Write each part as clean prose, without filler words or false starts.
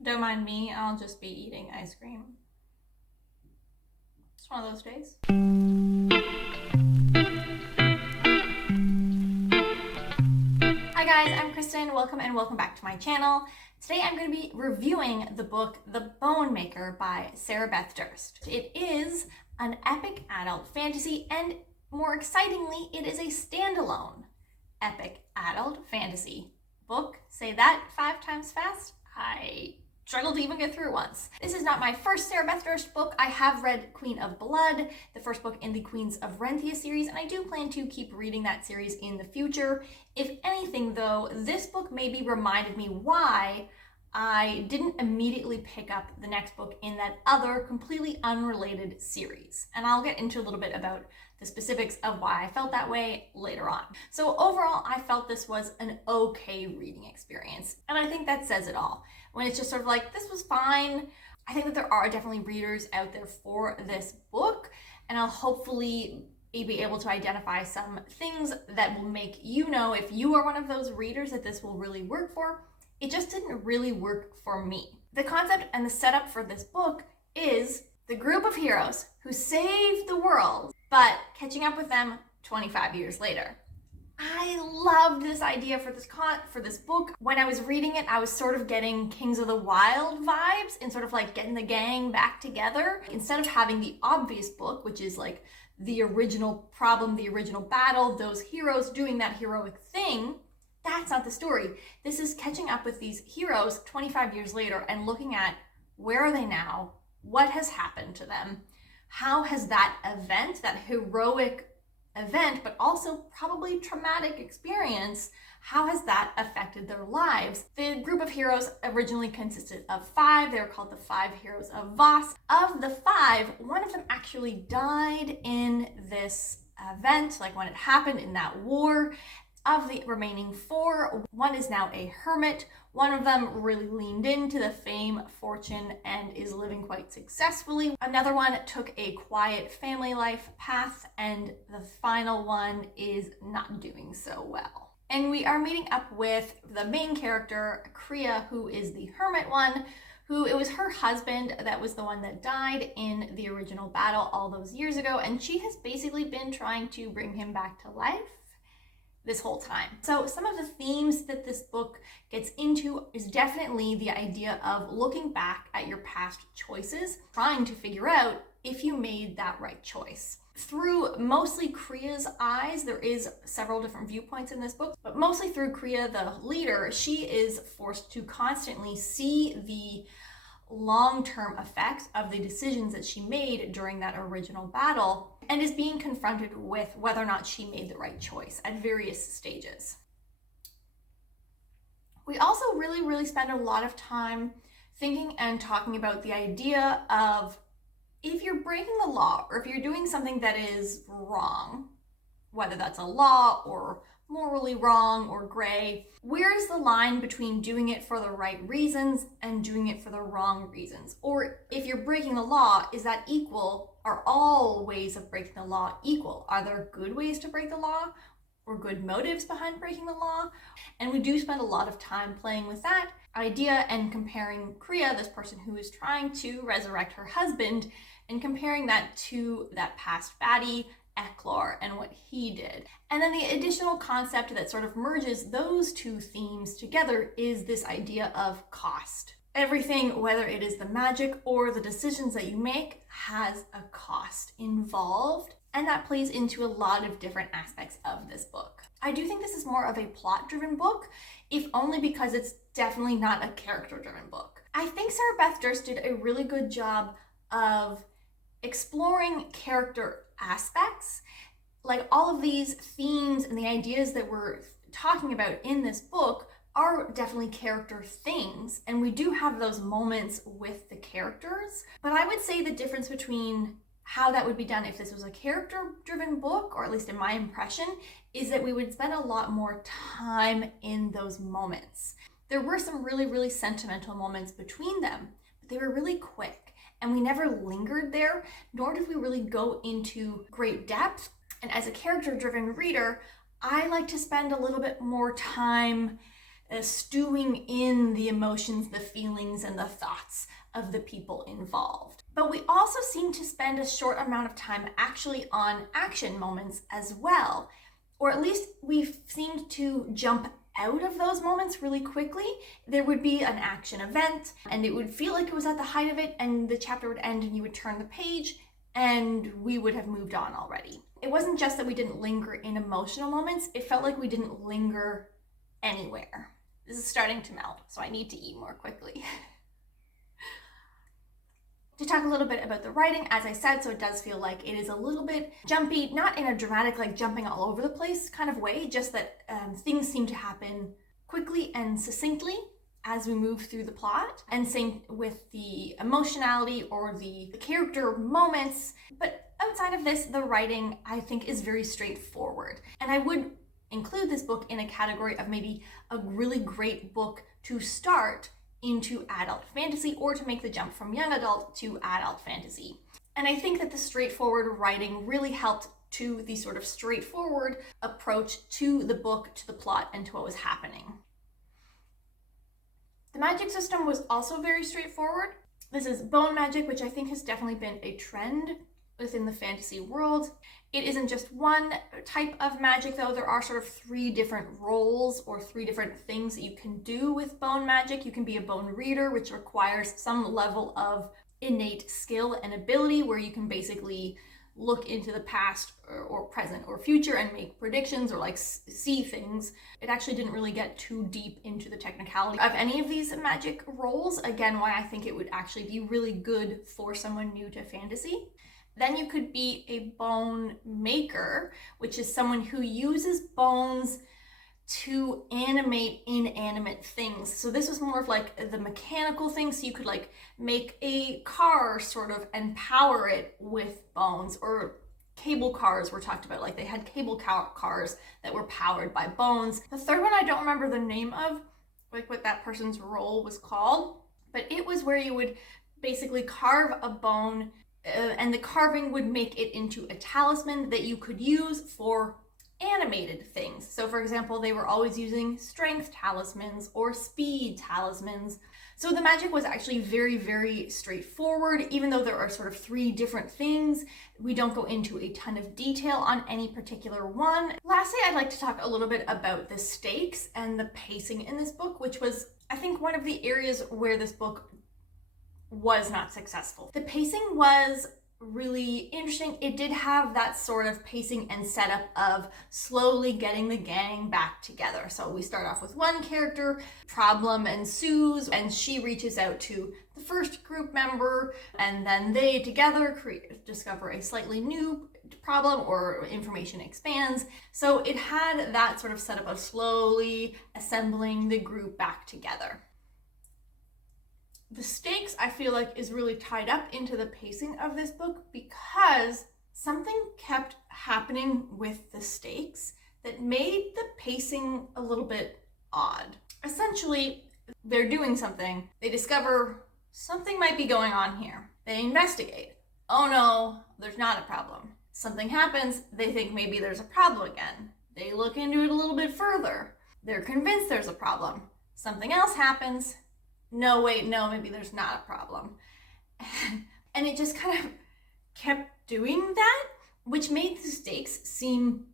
Don't mind me, I'll just be eating ice cream. It's one of those days. Hi guys, I'm Kristen. Welcome and welcome back to my channel. Today I'm going to be reviewing the book The Bone Maker by Sarah Beth Durst. It is an epic adult fantasy, and more excitingly, it is a standalone epic adult fantasy book. Say that 5 times fast. I struggled to even get through it once. This is not my first Sarah Beth Durst book. I have read Queen of Blood, the first book in the Queens of Renthia series, and I do plan to keep reading that series in the future. If anything though, this book maybe reminded me why I didn't immediately pick up the next book in that other completely unrelated series. And I'll get into a little bit about the specifics of why I felt that way later on. So overall, I felt this was an okay reading experience. And I think that says it all. When it's just sort of like, this was fine. I think that there are definitely readers out there for this book, and I'll hopefully be able to identify some things that will make you know, if you are one of those readers, that this will really work for. It just didn't really work for me. The concept and the setup for this book is the group of heroes who saved the world, but catching up with them 25 years later. I loved this idea for this book. When I was reading it, I was sort of getting Kings of the Wild vibes and sort of like getting the gang back together. Instead of having the obvious book, which is like the original problem, the original battle, those heroes doing that heroic thing, that's not the story. This is catching up with these heroes 25 years later and looking at where are they now, what has happened to them, how has that event, that heroic event, but also probably traumatic experience, how has that affected their lives? The group of heroes originally consisted of 5. They were called the 5 Heroes of Voss. Of the 5, one of them actually died in this event, like when it happened in that war. Of the remaining 4, one is now a hermit. One of them really leaned into the fame, fortune, and is living quite successfully. Another one took a quiet family life path, and the final one is not doing so well. And we are meeting up with the main character, Kriya, who is the hermit one, who it was her husband that was the one that died in the original battle all those years ago, and she has basically been trying to bring him back to life this whole time. So some of the themes that this book gets into is definitely the idea of looking back at your past choices, trying to figure out if you made that right choice. Through mostly Kriya's eyes, there is several different viewpoints in this book, but mostly through Kriya, the leader, she is forced to constantly see the long-term effects of the decisions that she made during that original battle, and is being confronted with whether or not she made the right choice at various stages. We also really spend a lot of time thinking and talking about the idea of, if you're breaking the law or if you're doing something that is wrong, whether that's a law or morally wrong or gray, where's the line between doing it for the right reasons and doing it for the wrong reasons? Or if you're breaking the law, is that equal? Are all ways of breaking the law equal? Are there good ways to break the law or good motives behind breaking the law? And we do spend a lot of time playing with that idea and comparing Kriya, this person who is trying to resurrect her husband, and comparing that to that past baddie, Eklor, and what he did. And then the additional concept that sort of merges those two themes together is this idea of cost. Everything, whether it is the magic or the decisions that you make, has a cost involved, and that plays into a lot of different aspects of this book. I do think this is more of a plot-driven book, if only because it's definitely not a character-driven book. I think Sarah Beth Durst did a really good job of exploring character aspects. Like, all of these themes and the ideas that we're talking about in this book are definitely character things, and we do have those moments with the characters. But I would say the difference between how that would be done if this was a character-driven book, or at least in my impression, is that we would spend a lot more time in those moments. There were some really sentimental moments between them, but they were really quick, and we never lingered there, nor did we really go into great depth. And as a character-driven reader, I like to spend a little bit more time stewing in the emotions, the feelings, and the thoughts of the people involved. But we also seem to spend a short amount of time actually on action moments as well. Or at least we seemed to jump out of those moments really quickly. There would be an action event and it would feel like it was at the height of it, and the chapter would end and you would turn the page and we would have moved on already. It wasn't just that we didn't linger in emotional moments, it felt like we didn't linger anywhere. This is starting to melt, so I need to eat more quickly. To talk a little bit about the writing, as I said, so it does feel like it is a little bit jumpy, not in a dramatic, like jumping all over the place kind of way, just that things seem to happen quickly and succinctly as we move through the plot. And same with the emotionality or the character moments. But outside of this, the writing, I think, is very straightforward. And I would include this book in a category of maybe a really great book to start into adult fantasy, or to make the jump from young adult to adult fantasy. And I think that the straightforward writing really helped to the sort of straightforward approach to the book, to the plot, and to what was happening. The magic system was also very straightforward. This is bone magic, which I think has definitely been a trend within the fantasy world. It isn't just one type of magic though. There are sort of 3 different roles or 3 different things that you can do with bone magic. You can be a bone reader, which requires some level of innate skill and ability, where you can basically look into the past or present or future and make predictions or like see things. It actually didn't really get too deep into the technicality of any of these magic roles. Again, why I think it would actually be really good for someone new to fantasy. Then you could be a bone maker, which is someone who uses bones to animate inanimate things. So this was more of like the mechanical thing. So you could like make a car sort of and power it with bones, or cable cars were talked about. Like they had cable cars that were powered by bones. The third one, I don't remember the name of, like what that person's role was called, but it was where you would basically carve a bone and the carving would make it into a talisman that you could use for animated things. So for example, they were always using strength talismans or speed talismans. So the magic was actually very, very straightforward. Even though there are sort of 3 different things, we don't go into a ton of detail on any particular one. Lastly, I'd like to talk a little bit about the stakes and the pacing in this book, which was, I think, one of the areas where this book was not successful. The pacing was really interesting. It did have that sort of pacing and setup of slowly getting the gang back together. So we start off with one character, problem ensues, and she reaches out to the first group member, and then they together discover a slightly new problem, or information expands. So it had that sort of setup of slowly assembling the group back together. The stakes, I feel like, is really tied up into the pacing of this book, because something kept happening with the stakes that made the pacing a little bit odd. Essentially, they're doing something. They discover something might be going on here. They investigate. Oh no, there's not a problem. Something happens. They think maybe there's a problem again. They look into it a little bit further. They're convinced there's a problem. Something else happens. No, wait, no, maybe there's not a problem. And it just kind of kept doing that, which made the stakes seem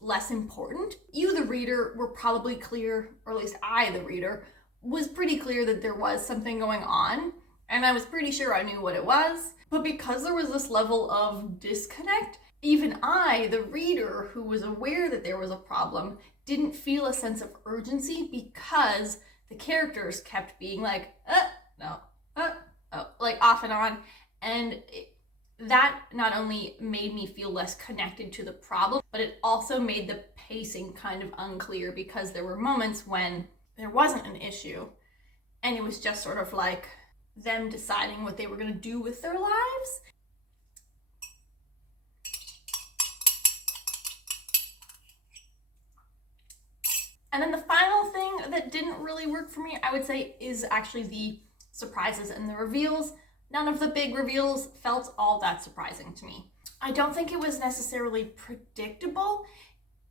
less important. You, the reader, were probably clear, or at least I, the reader, was pretty clear that there was something going on, and I was pretty sure I knew what it was. But because there was this level of disconnect, even I, the reader, who was aware that there was a problem, didn't feel a sense of urgency, because the characters kept being like, no, oh, like off and on. And that not only made me feel less connected to the problem, but it also made the pacing kind of unclear, because there were moments when there wasn't an issue and it was just sort of like them deciding what they were going to do with their lives. And then the final thing that didn't really work for me, I would say, is actually the surprises and the reveals. None of the big reveals felt all that surprising to me. I don't think it was necessarily predictable.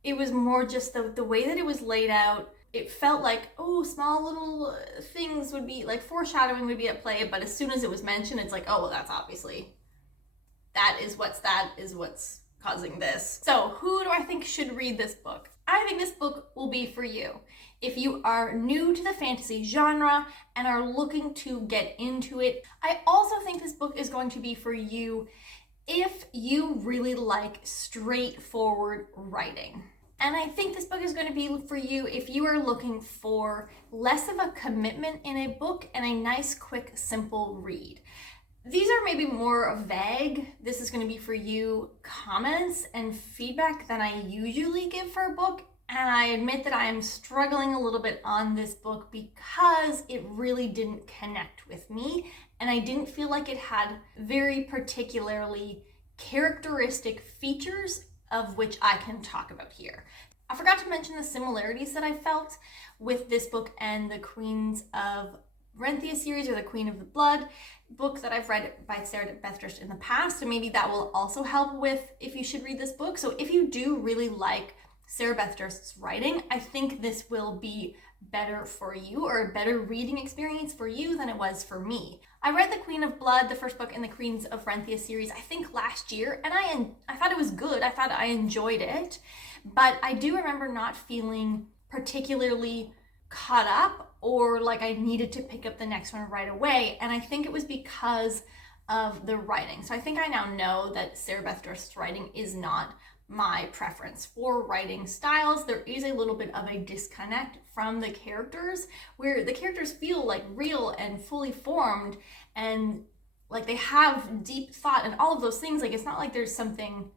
It was more just the way that it was laid out. it felt like, oh, small little things would be, like foreshadowing would be at play, but as soon as it was mentioned, it's like, oh, well, that's obviously, that is what's causing this. So who do I think should read this book? I think this book will be for you. If you are new to the fantasy genre and are looking to get into it, I also think this book is going to be for you if you really like straightforward writing. And I think this book is going to be for you if you are looking for less of a commitment in a book and a nice, quick, simple read. These are maybe more vague. This is going to be for you comments and feedback than I usually give for a book. And I admit that I am struggling a little bit on this book because it really didn't connect with me. And I didn't feel like it had very particularly characteristic features of which I can talk about here. I forgot to mention the similarities that I felt with this book and the Queens of Renthia series, or the Queen of the Blood book that I've read by Sarah Beth Durst in the past, and maybe that will also help with if you should read this book. So if you do really like Sarah Beth Durst's writing, I think this will be better for you, or a better reading experience for you than it was for me. I read The Queen of Blood, the first book in the Queens of Renthia series, I think last year, and I thought it was good. I thought I enjoyed it, but I do remember not feeling particularly caught up or like I needed to pick up the next one right away, and I think it was because of the writing. So I think I now know that Sarah Beth Durst's writing is not my preference for writing styles. There is a little bit of a disconnect from the characters, where the characters feel like real and fully formed and like they have deep thought and all of those things. Like, it's not like there's something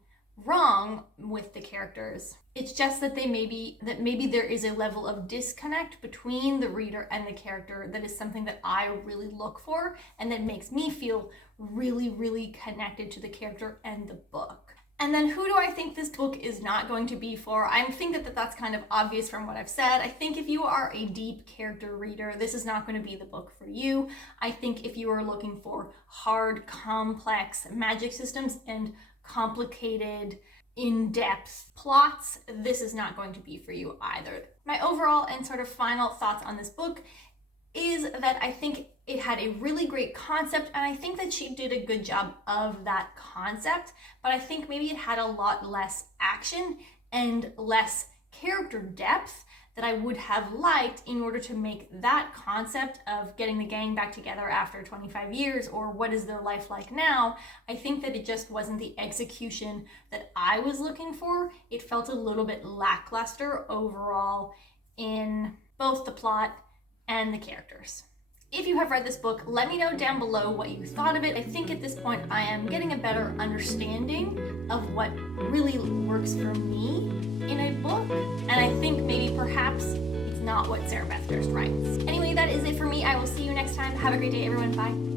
wrong with the characters. It's just that maybe there is a level of disconnect between the reader and the character that is something that I really look for, and that makes me feel really, really connected to the character and the book. And then who do I think this book is not going to be for? I think that that's kind of obvious from what I've said. I think if you are a deep character reader, this is not going to be the book for you. I think if you are looking for hard, complex magic systems and complicated, in-depth plots, this is not going to be for you either. My overall and sort of final thoughts on this book is that I think it had a really great concept, and I think that she did a good job of that concept, but I think maybe it had a lot less action and less character depth that I would have liked in order to make that concept of getting the gang back together after 25 years, or what is their life like now. I think that it just wasn't the execution that I was looking for. It felt a little bit lackluster overall in both the plot and the characters. If you have read this book, let me know down below what you thought of it. I think at this point I am getting a better understanding of what really works for me in a book, and I think maybe perhaps it's not what Sarah Beth Durst writes. Anyway, that is it for me. I will see you next time. Have a great day, everyone. Bye.